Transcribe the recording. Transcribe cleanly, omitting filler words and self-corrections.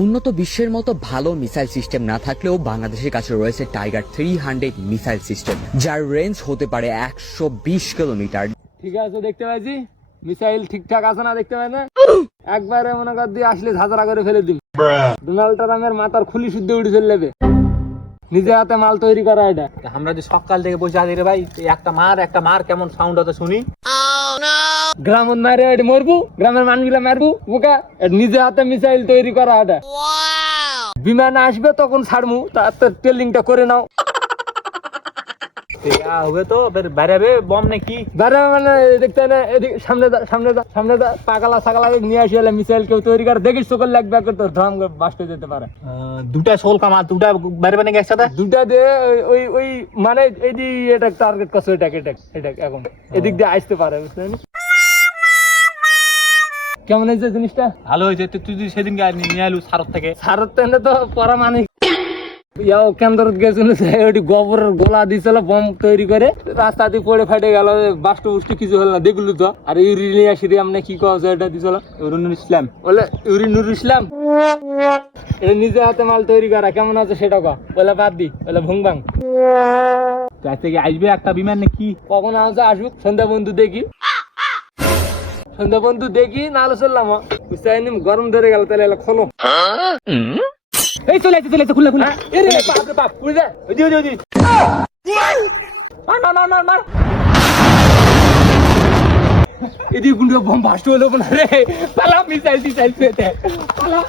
উন্নত বিশ্বের মতো ভালো মিসাইল সিস্টেম না থাকলেও বাংলাদেশের কাছে রয়েছে টাইগার 300 মিসাইল সিস্টেম, যার রেঞ্জ হতে পারে 120 কিলোমিটার। ঠিক আছে, দেখতে পাইছি মিসাইল ঠিকঠাক আছে না দেখতে পাই না, একবারে মনে কর দিয়ে আসলে ঝাঁঝরা করে ফেলে দিন। ডোনাল্ড ট্রাম্পের মাথার খুলি শুদ্ধ উঠে ফেলবে, নিজে হাতে মাল তৈরি করা এটা। আমরা যে সকাল থেকে বসে আছি রে ভাই, এই একটা মার কেমন সাউন্ড হতো শুনি। গ্রামের মারে এটি মরবু, গ্রামের মানুষগুলা মারবু বোকা, নিজে হাতে মিসাইল তৈরি করা এটা। বিমান আসবে তখন ছাড়মু, তার টেলিংটা করে নাও। হবে তো বাইরে বম নাকি বাইরে মানে দেখতে না, এদিকে সামনে যা সামনে যা সামনে যা, পাকালা সাকালা নিয়ে আসি এলে মিসাইল কেউ তৈরি করে দেখিস চোখের লাগবে, তোর ধাম বাস্ট হয়ে যেতে পারে। দুটা শোল কামা, দুটা বাইরে নাকি একসাথে, দুটা দিয়ে ওই ওই মানে এই যে এটা টার্গেট করছে, এটা এখন এদিক দিয়ে আসতে পারে, বুঝলেন? কেমন হয়েছে জিনিসটা? ভালো হয়েছে। তুই যদি সেদিনকে নিয়ে এলু সারত থেকে, সারত তেনে তো পরা মানে ইয়াও কেন্দ্রত গেছিল, ওই গোবরের গোলা দিয়েছিল বম তৈরি করে, রাস্তা দিয়ে পড়ে ফাটে গেল, বাস্ট বুস্টি কিছু হল না, দেখলু তো। আর ইউরেনিয়া সিরিয়াম না কি কওয়া যায় এটা দিয়েছিল, ইউরিনুল ইসলাম বলে ইউরিনুর ইসলাম। এটা নিজে হাতে মাল তৈরি করা, কেমন আছে সেটা কো, বলে বাদ দি, বলে ভুংবাং। আজ থেকে আসবে একটা বিমান নাকি, কখন আসবে আসুক, সন্ধ্যা বন্ধু দেখি, সন্ধ্যা বন্ধু দেখি, না হলে চললাম। বুঝতে পারিনি, গরম ধরে গেল, তাহলে এলা খোলো। এই চলে আসছে খুলে খুলে। এরে বাপ রে বাপ, উড়ে যা, ওই মার। এদিকে গুন্ডে বম ভাস্ট হলো না রে, পালা মিসাইল পেতে পালা।